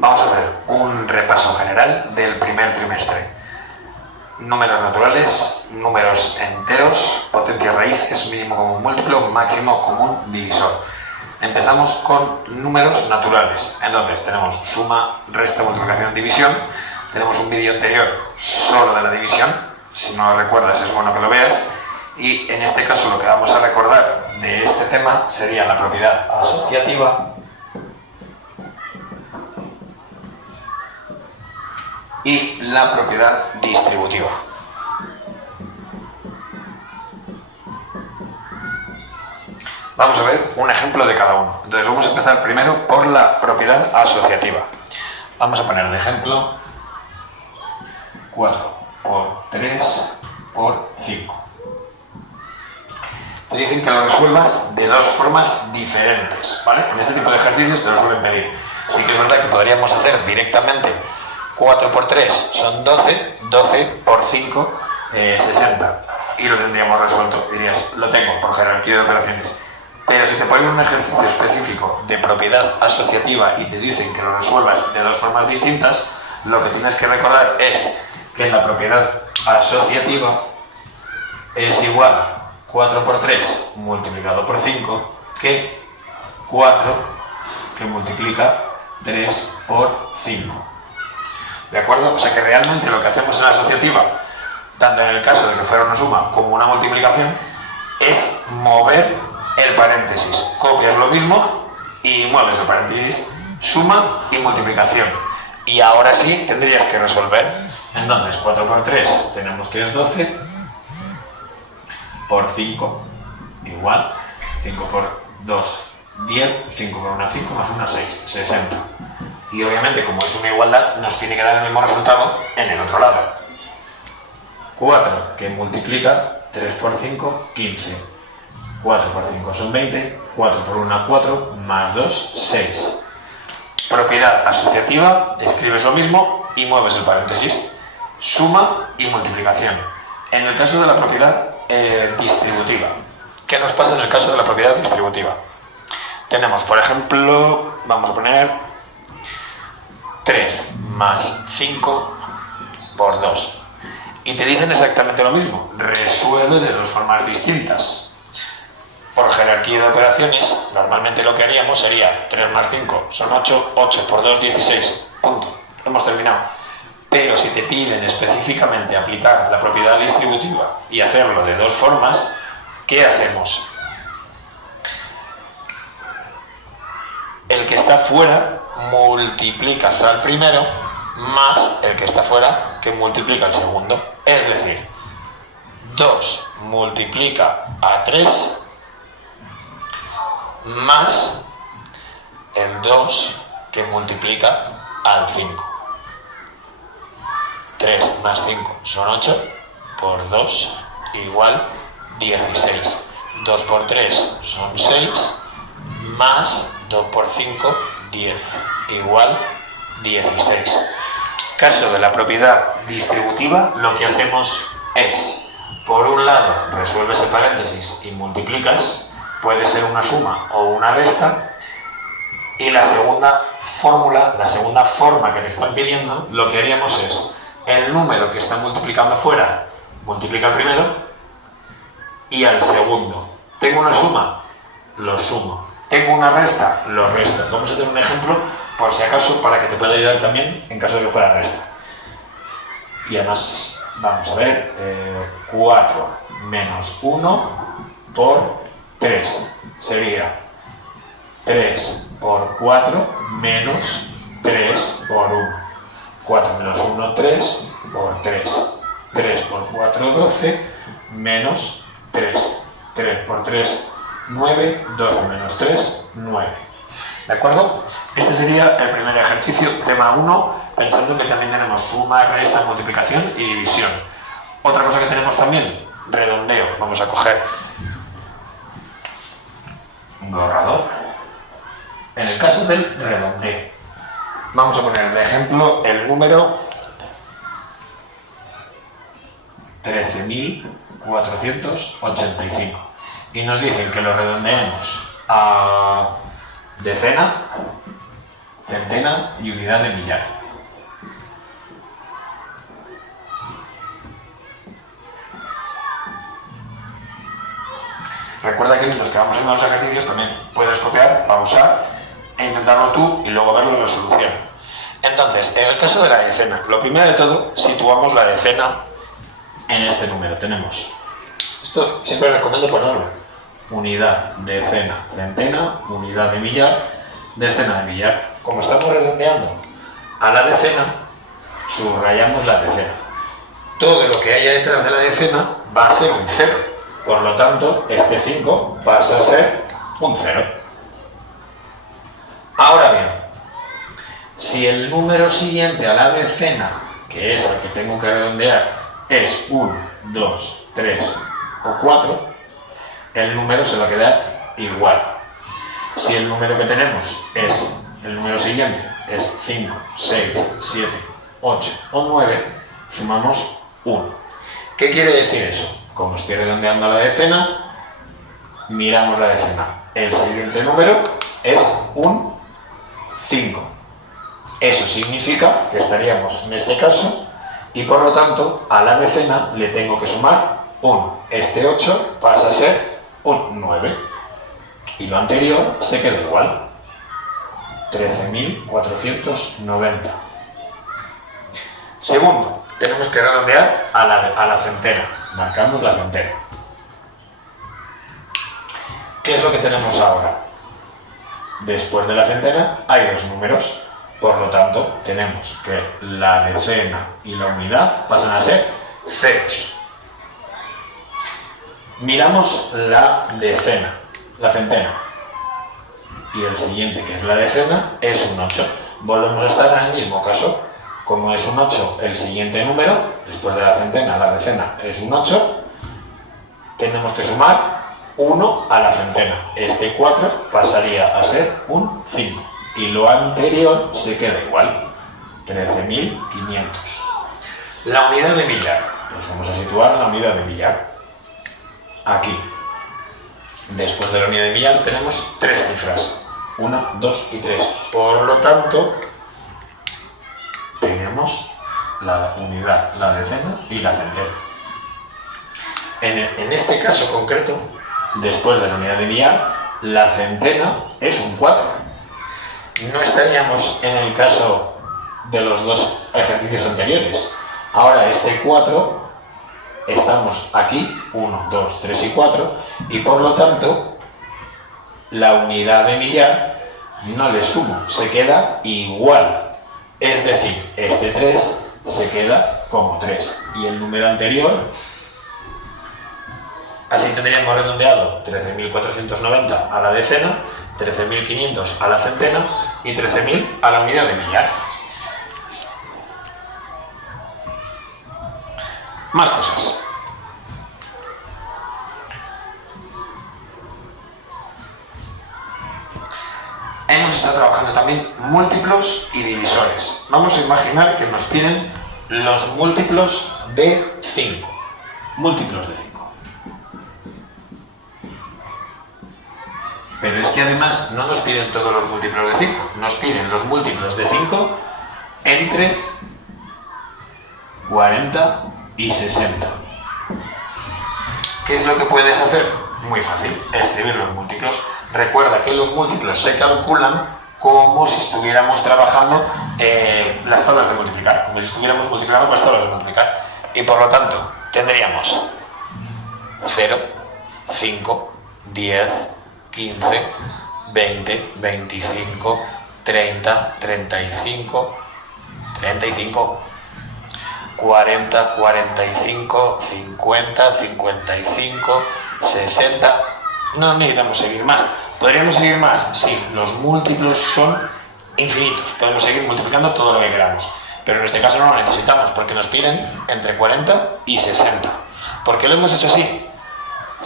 Vamos a hacer un repaso general del primer trimestre. Números naturales, números enteros, potencias raíces, mínimo común múltiplo, máximo común divisor. Empezamos con números naturales. Entonces tenemos suma, resta, multiplicación, división. Tenemos un vídeo anterior solo de la división. Si no lo recuerdas es bueno que lo veas. Y en este caso lo que vamos a recordar de este tema sería la propiedad asociativa y la propiedad distributiva. Vamos a ver un ejemplo de cada uno. Entonces vamos a empezar primero por la propiedad asociativa. Vamos a poner de ejemplo 4 por 3 por 5. Te dicen que lo resuelvas de dos formas diferentes, ¿vale? En este tipo de ejercicios te lo suelen pedir. Sí que es verdad que podríamos hacer directamente 4 por 3 son 12, 12 por 5, 60. Y lo tendríamos resuelto. Dirías, lo tengo por jerarquía de operaciones. Pero si te ponen un ejercicio específico de propiedad asociativa y te dicen que lo resuelvas de dos formas distintas, lo que tienes que recordar es que la propiedad asociativa es igual 4 por 3 multiplicado por 5 que 4 que multiplica 3 por 5. ¿De acuerdo? O sea que realmente lo que hacemos en la asociativa, tanto en el caso de que fuera una suma como una multiplicación, es mover el paréntesis. Copias lo mismo y mueves el paréntesis, suma y multiplicación. Y ahora sí tendrías que resolver. Entonces 4 por 3 tenemos que es 12 por 5 igual 5 por 2 10, 5 por 1 5 más 1 6, 60. Y obviamente como es una igualdad nos tiene que dar el mismo resultado en el otro lado. 4 que multiplica 3 por 5, 15. 4 por 5 son 20, 4 por 1 4, más 2, 6. Propiedad asociativa, escribes lo mismo y mueves el paréntesis. Suma y multiplicación. En el caso de la propiedad distributiva, ¿qué nos pasa en el caso de la propiedad distributiva? Tenemos, por ejemplo, vamos a poner 3 más 5 por 2. Y te dicen exactamente lo mismo. Resuelve de dos formas distintas. Por jerarquía de operaciones, normalmente lo que haríamos sería 3 más 5 son 8, 8 por 2, 16. Punto. Hemos terminado. Pero si te piden específicamente aplicar la propiedad distributiva y hacerlo de dos formas, ¿qué hacemos? El que está fuera multiplicas al primero más el que está fuera que multiplica al segundo. Es decir, 2 multiplica a 3 más el 2 que multiplica al 5. 3 más 5 son 8, por 2 igual 16. 2 por 3 son 6, más 2 por 5, 10, igual 16. Caso de la propiedad distributiva, lo que hacemos es, por un lado, resuelves el paréntesis y multiplicas, puede ser una suma o una resta, y la segunda fórmula, la segunda forma que te están pidiendo, lo que haríamos es, el número que están multiplicando fuera, multiplica al primero y al segundo. ¿Tengo una suma? Lo sumo. ¿Tengo una resta? Lo resto. Vamos a hacer un ejemplo, por si acaso, para que te pueda ayudar también en caso de que fuera resta. Y además, vamos a ver, 4 menos 1 por 3. Sería 3 por 4 menos 3 por 1. 4 menos 1, 3 por 3. 3 por 4, 12 menos 3. 3 por 3, 9. 12 menos 3, 9. ¿De acuerdo? Este sería el primer ejercicio, tema 1, pensando que también tenemos suma, resta, multiplicación y división. Otra cosa que tenemos también, redondeo. Vamos a coger un borrador. En el caso del redondeo, vamos a poner de ejemplo el número 13.485 y nos dicen que lo redondeemos a decena, centena y unidad de millar. Recuerda que mientras que vamos haciendo los ejercicios también puedes copiar, pausar e intentarlo tú y luego verlo en la solución. Entonces, en el caso de la decena, lo primero de todo, situamos la decena en este número. Tenemos, esto siempre recomiendo ponerlo, unidad, decena, centena, unidad de millar, decena de millar. Como estamos redondeando a la decena, subrayamos la decena. Todo lo que haya detrás de la decena va a ser un 0. Por lo tanto, este 5 pasa a ser un 0. Ahora bien, si el número siguiente a la decena, que es el que tengo que redondear, es 1, 2, 3 o 4, el número se va a quedar igual. Si el número que tenemos es, el número siguiente es 5, 6, 7, 8 o 9, sumamos 1. ¿Qué quiere decir eso? Como estoy redondeando a la decena, miramos la decena. El siguiente número es un 5. Eso significa que estaríamos en este caso y por lo tanto a la decena le tengo que sumar 1. Este 8 pasa a ser un 9. Y lo anterior se queda igual. 13.490. Segundo, tenemos que redondear a la centena. Marcamos la centena. ¿Qué es lo que tenemos ahora? Después de la centena hay dos números. Por lo tanto, tenemos que la decena y la unidad pasan a ser ceros. Miramos la decena, la centena. Y el siguiente, que es la decena, es un 8. Volvemos a estar en el mismo caso. Como es un 8 el siguiente número, después de la centena, la decena es un 8, tenemos que sumar 1 a la centena. Este 4 pasaría a ser un 5. Y lo anterior se queda igual, 13.500. La unidad de millar. Pues vamos a situar la unidad de millar. Aquí. Después de la unidad de millar tenemos tres cifras. 1, 2 y 3. Por lo tanto, tenemos la unidad, la decena y la centena. En este caso concreto, después de la unidad de millar, la centena es un 4. No estaríamos en el caso de los dos ejercicios anteriores. Ahora este 4, estamos aquí, 1, 2, 3 y 4, y por lo tanto, la unidad de millar no le sumo, se queda igual. Es decir, este 3 se queda como 3. Y el número anterior, así tendríamos redondeado 13.490 a la decena, 13.500 a la centena y 13.000 a la unidad de millar. Más cosas. Hemos estado trabajando también múltiplos y divisores. Vamos a imaginar que nos piden los múltiplos de 5. Múltiplos de 5. Pero es que además no nos piden todos los múltiplos de 5. Nos piden los múltiplos de 5 entre 40 y 60. ¿Qué es lo que puedes hacer? Muy fácil, escribir los múltiplos. Recuerda que los múltiplos se calculan como si estuviéramos trabajando las tablas de multiplicar, como si estuviéramos multiplicando con las tablas de multiplicar. Y por lo tanto, tendríamos 0, 5, 10, 15, 20, 25, 30, 35, 35, 40, 45, 50, 55, 60... No necesitamos seguir más. ¿Podríamos seguir más? Sí, los múltiplos son infinitos. Podemos seguir multiplicando todo lo que queramos. Pero en este caso no lo necesitamos porque nos piden entre 40 y 60. ¿Por qué lo hemos hecho así?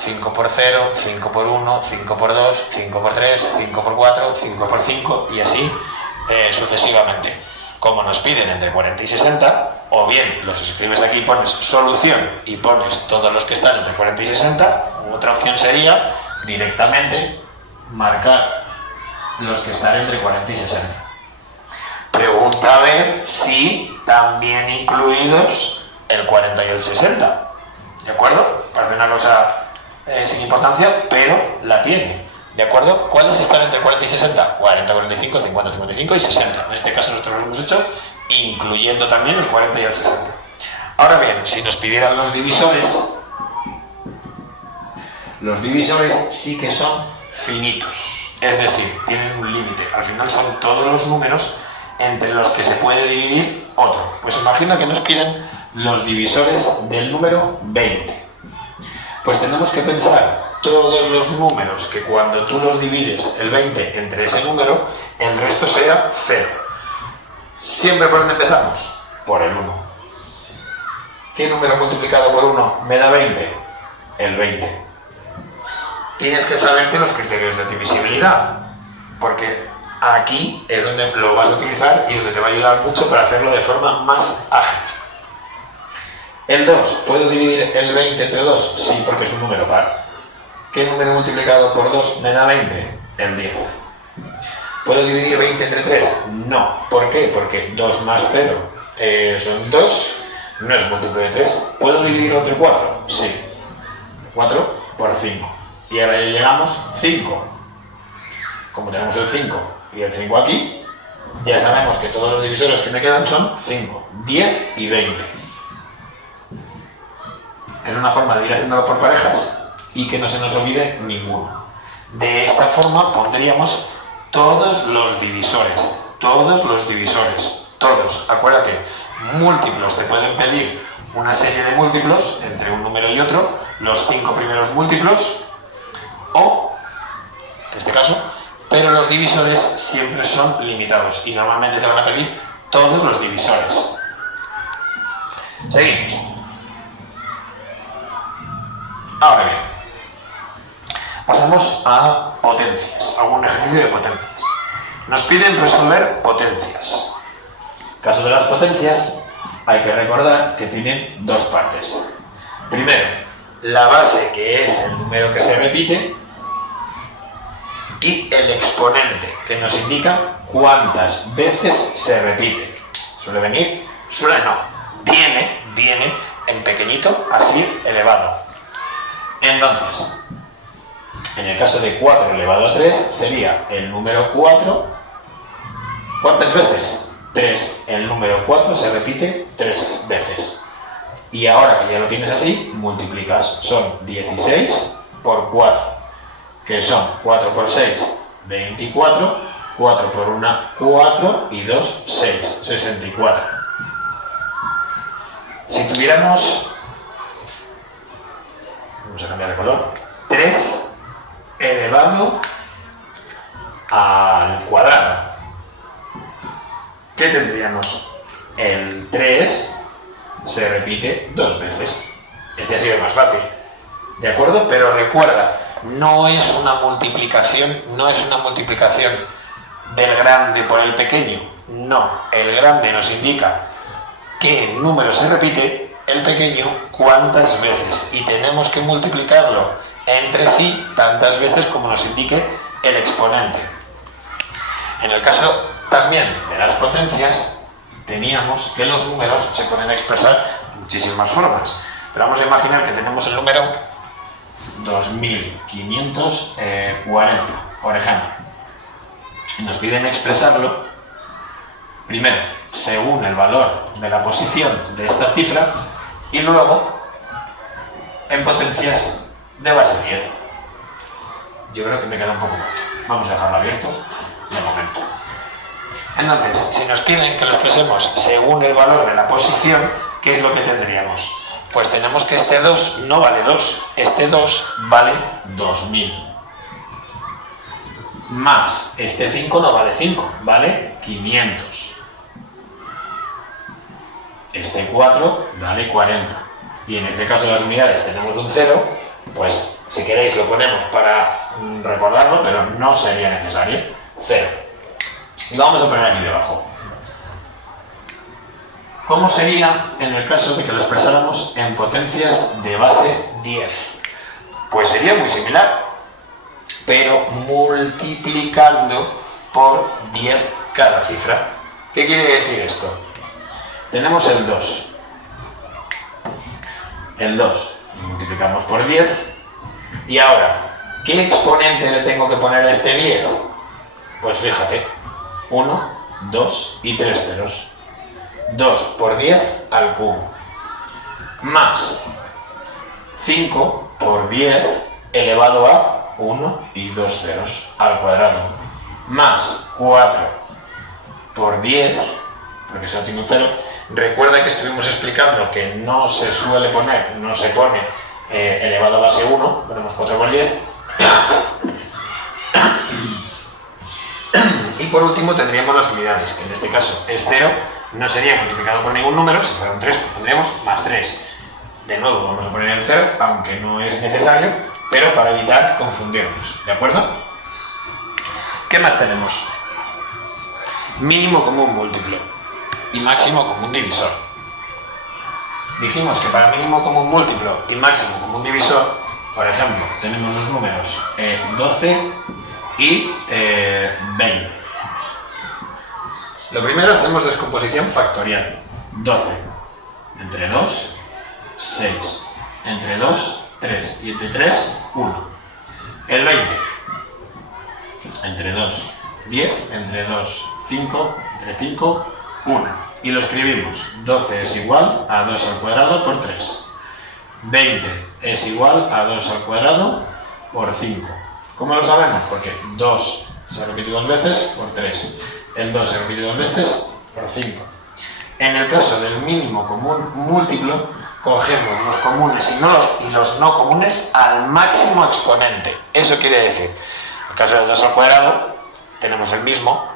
5 por 0, 5 por 1, 5 por 2, 5 por 3, 5 por 4, 5 por 5 y así sucesivamente. Como nos piden entre 40 y 60, o bien los escribes aquí, pones solución y pones todos los que están entre 40 y 60, otra opción sería directamente marcar los que están entre 40 y 60. Pregunta a ver si también incluidos el 40 y el 60. ¿De acuerdo? Parece una cosa sin importancia, pero la tiene. ¿De acuerdo? ¿Cuáles están entre 40 y 60? 40, 45, 50, 55 y 60. En este caso nosotros lo hemos hecho incluyendo también el 40 y el 60. Ahora bien, si nos pidieran los divisores sí que son finitos. Es decir, tienen un límite. Al final son todos los números entre los que se puede dividir otro. Pues imagina que nos piden los divisores del número 20. Pues tenemos que pensar todos los números que cuando tú los divides el 20 entre ese número, el resto sea 0. ¿Siempre por dónde empezamos? Por el 1. ¿Qué número multiplicado por 1 me da 20? El 20. Tienes que saberte los criterios de divisibilidad, porque aquí es donde lo vas a utilizar y donde te va a ayudar mucho para hacerlo de forma más ágil. El 2, ¿puedo dividir el 20 entre 2? Sí, porque es un número par. ¿Qué número multiplicado por 2 me da 20? El 10. ¿Puedo dividir 20 entre 3? No. ¿Por qué? Porque 2 más 0 son 2, no es múltiplo de 3. ¿Puedo dividirlo entre 4? Sí. 4 por 5. Y ahora ya llegamos 5. Como tenemos el 5 y el 5 aquí, ya sabemos que todos los divisores que me quedan son 5, 10 y 20. Es una forma de ir haciéndolo por parejas y que no se nos olvide ninguno. De esta forma pondríamos todos los divisores. Todos los divisores. Todos. Acuérdate, múltiplos te pueden pedir una serie de múltiplos entre un número y otro, los 5 primeros múltiplos, o, en este caso, pero los divisores siempre son limitados y normalmente te van a pedir todos los divisores. Seguimos. Ahora bien, pasamos a potencias, algún ejercicio de potencias. Nos piden resolver potencias. En el caso de las potencias, hay que recordar que tienen dos partes. Primero, la base, que es el número que se repite, y el exponente, que nos indica cuántas veces se repite. ¿Suele venir? Suele no. Viene en pequeñito, así elevado. Entonces, en el caso de 4 elevado a 3, sería el número 4. ¿Cuántas veces? 3. El número 4 se repite 3 veces. Y ahora que ya lo tienes así, multiplicas. Son 16 por 4, que son 4 por 6, 24, 4 por 1, 4 y 2, 6, 64. Si tuviéramos, vamos a cambiar de color, 3 elevado al cuadrado, ¿qué tendríamos? El 3 se repite 2 veces. Este ha sido más fácil, ¿de acuerdo? Pero recuerda, no es una multiplicación del grande por el pequeño. No, el grande nos indica qué número se repite, el pequeño cuántas veces, y tenemos que multiplicarlo entre sí tantas veces como nos indique el exponente. En el caso también de las potencias, teníamos que los números se pueden expresar de muchísimas formas, pero vamos a imaginar que tenemos el número 2540, por ejemplo, y nos piden expresarlo primero según el valor de la posición de esta cifra y luego en potencias de base 10. Yo creo que me queda un poco corto. Vamos a dejarlo abierto de momento. Entonces, si nos piden que lo expresemos según el valor de la posición, ¿qué es lo que tendríamos? Pues tenemos que este 2 no vale 2, este 2 vale 2000. Más este 5 no vale 5, vale 500. Este 4 vale 40. Y en este caso de las unidades tenemos un 0, pues si queréis lo ponemos para recordarlo, pero no sería necesario. 0. Y vamos a poner aquí debajo. ¿Cómo sería en el caso de que lo expresáramos en potencias de base 10? Pues sería muy similar, pero multiplicando por 10 cada cifra. ¿Qué quiere decir esto? Tenemos el 2. El 2 multiplicamos por 10. Y ahora, ¿qué exponente le tengo que poner a este 10? Pues fíjate, 1, 2 y 3 ceros. 2 por 10 al cubo. Más 5 por 10 elevado a 1 y 2 ceros al cuadrado. Más 4 por 10, porque solo tiene un cero. Recuerda que estuvimos explicando que no se suele poner, no se pone elevado a base 1, ponemos 4 por 10. Y por último tendríamos las unidades, que en este caso es 0, no sería multiplicado por ningún número, si fueran 3 pues pondríamos más 3. De nuevo vamos a poner el 0, aunque no es necesario, pero para evitar confundirnos, ¿de acuerdo? ¿Qué más tenemos? Mínimo común múltiplo y máximo común divisor. Dijimos que para mínimo común múltiplo y máximo común divisor, por ejemplo, tenemos los números 12 y 20. Lo primero hacemos descomposición factorial. 12 entre 2, 6. Entre 2, 3. Y entre 3, 1. El 20. Entre 2, 10. Entre 2, 5. Entre 5, 1. Y lo escribimos. 12 es igual a 2 al cuadrado por 3. 20 es igual a 2 al cuadrado por 5. ¿Cómo lo sabemos? Porque 2 se repite 2 veces por 3. El 2 se repite 2 veces por 5. En el caso del mínimo común múltiplo, cogemos los comunes y los no comunes al máximo exponente. Eso quiere decir, en el caso del 2 al cuadrado, tenemos el mismo,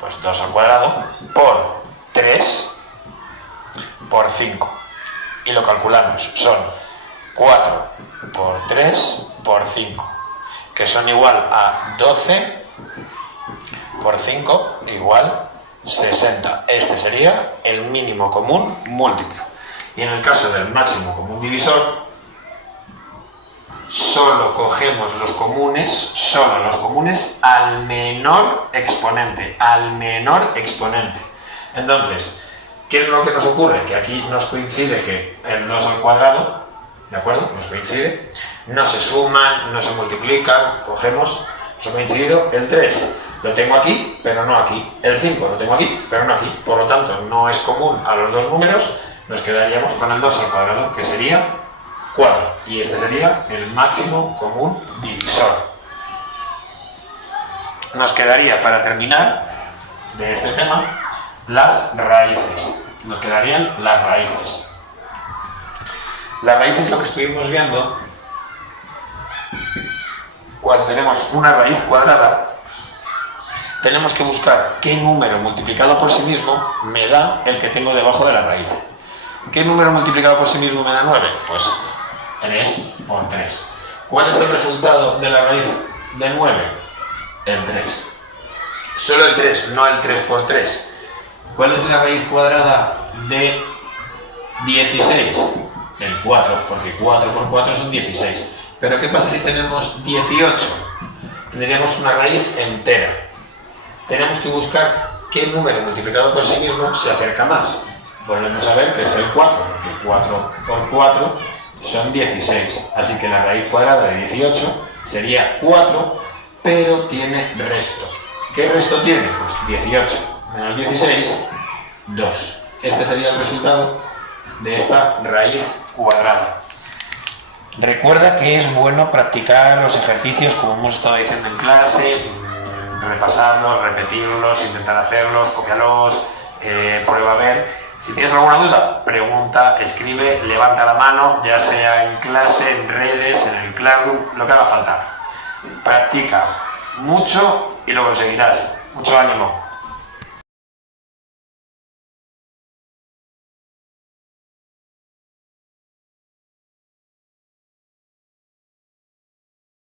pues 2 al cuadrado por 3 por 5. Y lo calculamos, son 4 por 3 por 5, que son igual a 12 por 5 igual 60. Este sería el mínimo común múltiplo. Y en el caso del máximo común divisor, solo cogemos los comunes al menor exponente. Entonces, ¿qué es lo que nos ocurre? Que aquí nos coincide que el 2 al cuadrado, ¿de acuerdo? Nos coincide, no se suman, no se multiplican, cogemos, nos ha coincidido el 3. Lo tengo aquí, pero no aquí. El 5 lo tengo aquí, pero no aquí. Por lo tanto, no es común a los dos números. Nos quedaríamos con el 2 al cuadrado, que sería 4. Y este sería el máximo común divisor. Nos quedaría, para terminar de este tema, las raíces. Nos quedarían las raíces. Las raíces, lo que estuvimos viendo, cuando tenemos una raíz cuadrada, tenemos que buscar qué número multiplicado por sí mismo me da el que tengo debajo de la raíz. ¿Qué número multiplicado por sí mismo me da 9? Pues 3 por 3. ¿Cuál es el resultado de la raíz de 9? El 3. Solo el 3, no el 3 por 3. ¿Cuál es la raíz cuadrada de 16? El 4, porque 4 por 4 son 16. Pero ¿qué pasa si tenemos 18? Tendríamos una raíz entera. Tenemos que buscar qué número multiplicado por sí mismo se acerca más. Volvemos a ver que es el 4, porque 4 por 4 son 16. Así que la raíz cuadrada de 18 sería 4, pero tiene resto. ¿Qué resto tiene? Pues 18 menos 16, 2. Este sería el resultado de esta raíz cuadrada. Recuerda que es bueno practicar los ejercicios como hemos estado diciendo en clase, repasarlos, repetirlos, intentar hacerlos, copiarlos, prueba a ver. Si tienes alguna duda, pregunta, escribe, levanta la mano, ya sea en clase, en redes, en el Classroom, lo que haga falta. Practica mucho y lo conseguirás. Mucho ánimo.